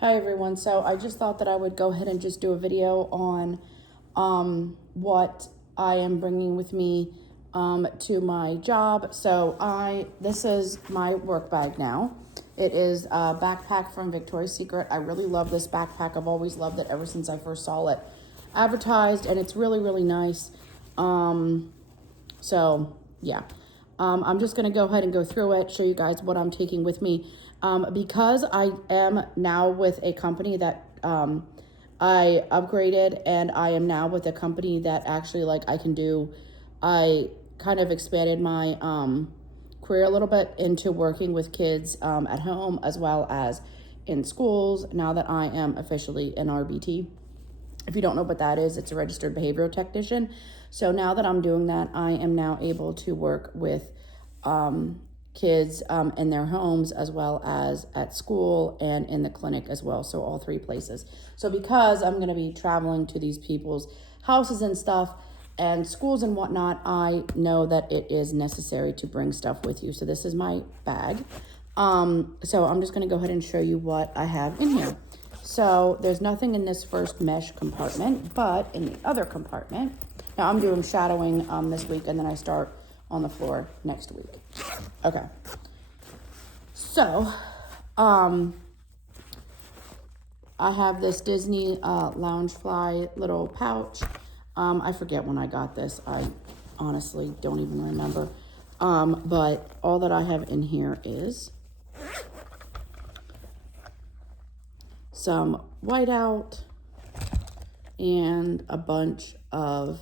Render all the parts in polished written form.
Hi everyone. So I just thought that I would go ahead and just do a video on what I am bringing with me to my job. So this is my work bag now. It is a backpack from Victoria's Secret. I really love this backpack. I've always loved it ever since I first saw it advertised, and it's really, really nice. So yeah, I'm just gonna go ahead and go through it, show you guys what I'm taking with me. Because I am now with a company that I upgraded, and I am now with a company that actually I kind of expanded my career a little bit into working with kids at home as well as in schools, now that I am officially an RBT. If you don't know what that is, it's a registered behavioral technician. So now that I'm doing that, I am now able to work with kids in their homes as well as at school and in the clinic as well. So all three places. So because I'm going to be traveling to these people's houses and stuff and schools and whatnot, I know that it is necessary to bring stuff with you. So this is my bag. So I'm just going to go ahead and show you what I have in here. So there's nothing in this first mesh compartment, but in the other compartment, now I'm doing shadowing this week, and then I start on the floor next week. Okay. So, I have this Disney Loungefly little pouch. I forget when I got this. I honestly don't even remember. But all that I have in here is some whiteout and a bunch of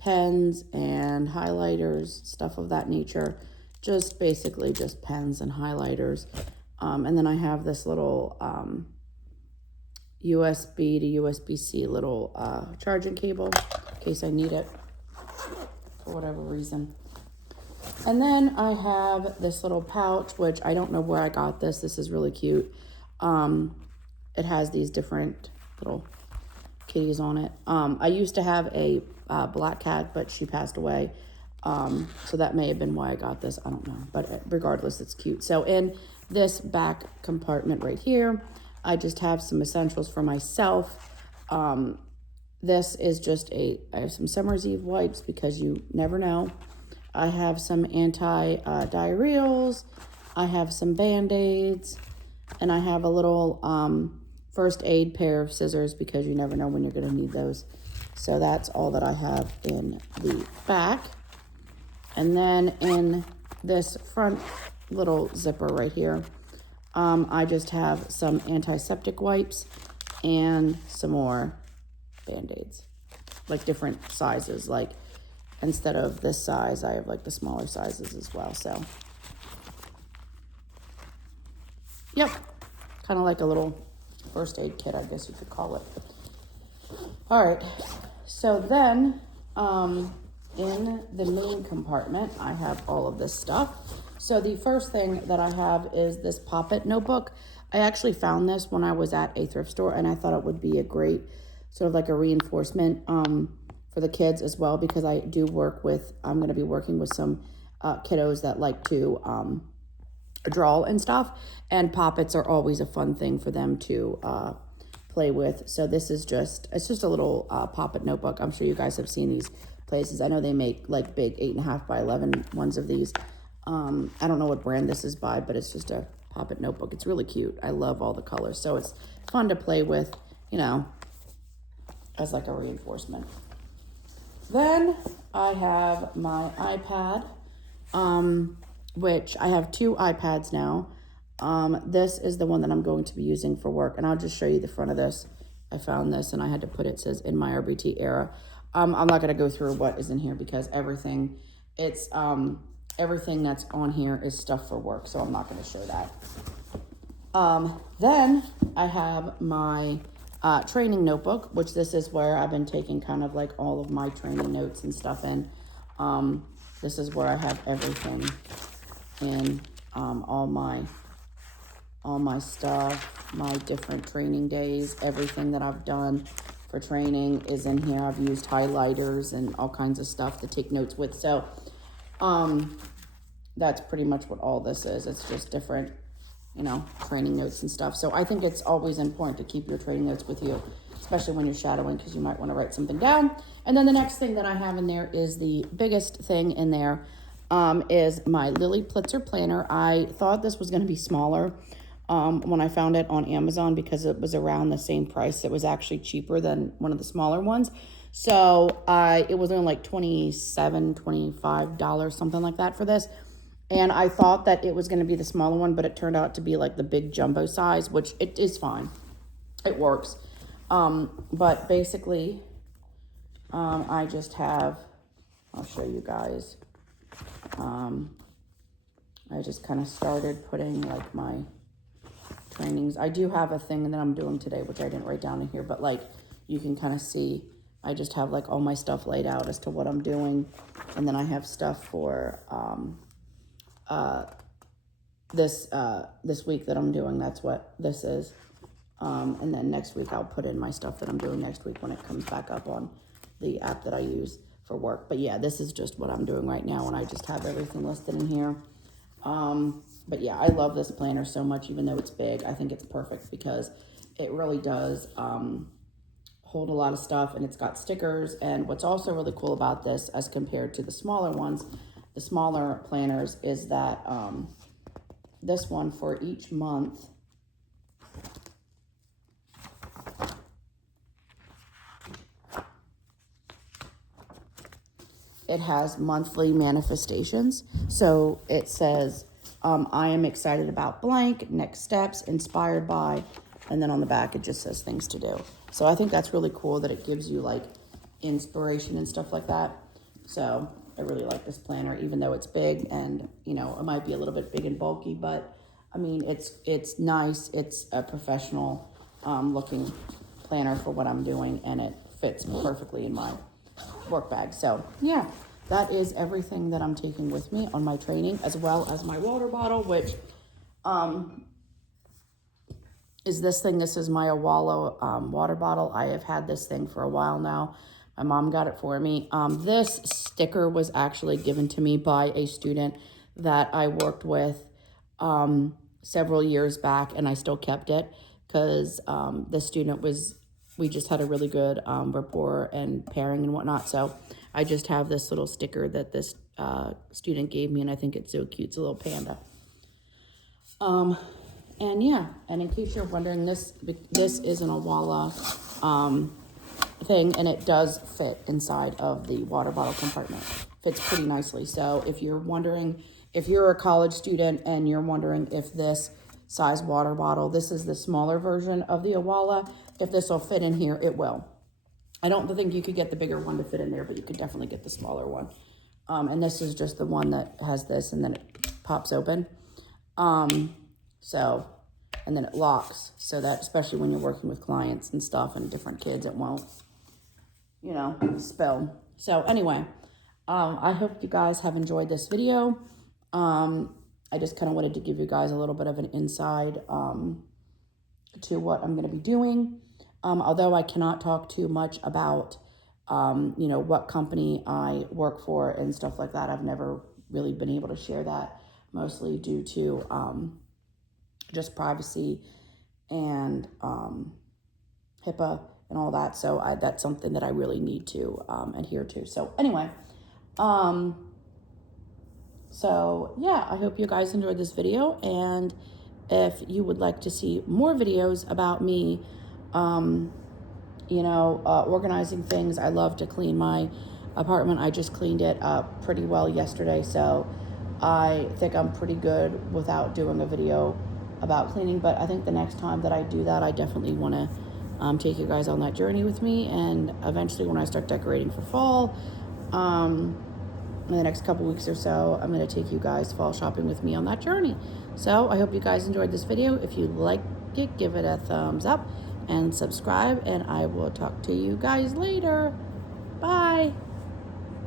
pens and highlighters, stuff of that nature. Just basically just pens and highlighters. And then I have this little USB to USB-C little charging cable in case I need it for whatever reason. And then I have this little pouch, which I don't know where I got this. This is really cute. It has these different little kitties on it. I used to have a black cat, but she passed away. So that may have been why I got this. I don't know. But regardless, it's cute. So in this back compartment right here, I just have some essentials for myself. This is just I have some Summer's Eve wipes because you never know. I have some anti-diarrheals. I have some Band-Aids. And I have a little first aid pair of scissors because you never know when you're going to need those. So that's all that I have in the back. And then in this front little zipper right here, I just have some antiseptic wipes and some more Band-Aids, like different sizes. Like instead of this size, I have like the smaller sizes as well. So, yep, kind of like a little first aid kit, I guess you could call it. All right, so then in the main compartment, I have all of this stuff. So the first thing that I have is this Pop-It notebook. I actually found this when I was at a thrift store, and I thought it would be a great sort of like a reinforcement for the kids as well, because I do I'm going to be working with some kiddos that like to draw and stuff, and Pop-Its are always a fun thing for them to play with. So this is it's just a little Pop-It notebook. I'm sure you guys have seen these places. I know they make like big 8.5 by 11 ones of these. I don't know what brand this is by, but it's just a Pop-It notebook. It's really cute. I love all the colors. So it's fun to play with, as like a reinforcement. Then I have my iPad, which I have 2 iPads now. This is the one that I'm going to be using for work, and I'll just show you the front of this. I found this, and I had to put it says in my RBT era. I'm not going to go through what is in here because everything that's on here is stuff for work, so I'm not going to show that. Then I have my training notebook, which this is where I've been taking kind of like all of my training notes and stuff in. This is where I have everything in, all my stuff, my different training days, everything that I've done for training is in here. I've used highlighters and all kinds of stuff to take notes with. So that's pretty much what all this is. It's just different you know, training notes and stuff. So I think it's always important to keep your training notes with you, especially when you're shadowing, because you might want to write something down. And then the next thing that I have in there is the biggest thing in there, is my Lily Plitzer planner. I thought this was going to be smaller when I found it on Amazon because it was around the same price. It was actually cheaper than one of the smaller ones. So it was only like $27, $25, something like that for this. And I thought that it was going to be the smaller one, but it turned out to be like the big jumbo size, which it is fine. It works. But basically, I just have, I'll show you guys. I just kind of started putting like my trainings. I do have a thing that I'm doing today, which I didn't write down in here, but like you can kind of see, I just have like all my stuff laid out as to what I'm doing. And then I have stuff for, this week that I'm doing. That's what this is. And then next week I'll put in my stuff that I'm doing next week when it comes back up on the app that I use for work. But yeah, this is just what I'm doing right now, and I just have everything listed in here. But yeah, I love this planner so much, even though it's big. I think it's perfect because it really does hold a lot of stuff, and it's got stickers. And what's also really cool about this as compared to the smaller ones, the smaller planners, is that this one for each month, it has monthly manifestations. So it says, I am excited about blank, next steps, inspired by, and then on the back it just says things to do. So I think that's really cool that it gives you like inspiration and stuff like that. So I really like this planner, even though it's big and, you know, it might be a little bit big and bulky, but I mean, it's nice. It's a professional looking planner for what I'm doing, and it fits perfectly in my work bag. So yeah, that is everything that I'm taking with me on my training, as well as my water bottle, which is this thing. This is my Awala water bottle. I have had this thing for a while now. My mom got it for me. This sticker was actually given to me by a student that I worked with several years back, and I still kept it because the student we just had a really good rapport and pairing and whatnot. So I just have this little sticker that this student gave me, and I think it's so cute. It's a little panda. And yeah, and in case you're wondering, this is an Awala thing, and it does fit inside of the water bottle compartment. Fits pretty nicely. So if you're wondering, if you're a college student and you're wondering if this size water bottle, this is the smaller version of the Awala, if this will fit in here, it will. I don't think you could get the bigger one to fit in there, but you could definitely get the smaller one. And this is just the one that has this, and then it pops open. So, and then it locks, so that especially when you're working with clients and stuff and different kids, it won't, you know, spill. So anyway, I hope you guys have enjoyed this video. I just kind of wanted to give you guys a little bit of an inside to what I'm going to be doing. Although I cannot talk too much about, you know, what company I work for and stuff like that. I've never really been able to share that, mostly due to just privacy and HIPAA and all that. So that's something that I really need to adhere to. So anyway, so yeah, I hope you guys enjoyed this video. And if you would like to see more videos about me, you know, organizing things. I love to clean my apartment. I just cleaned it up pretty well yesterday, so I think I'm pretty good without doing a video about cleaning. But I think the next time that I do that, I definitely want to take you guys on that journey with me. And eventually when I start decorating for fall, in the next couple weeks or so, I'm going to take you guys fall shopping with me on that journey. So I hope you guys enjoyed this video. If you liked it, give it a thumbs up and subscribe, and I will talk to you guys later. Bye.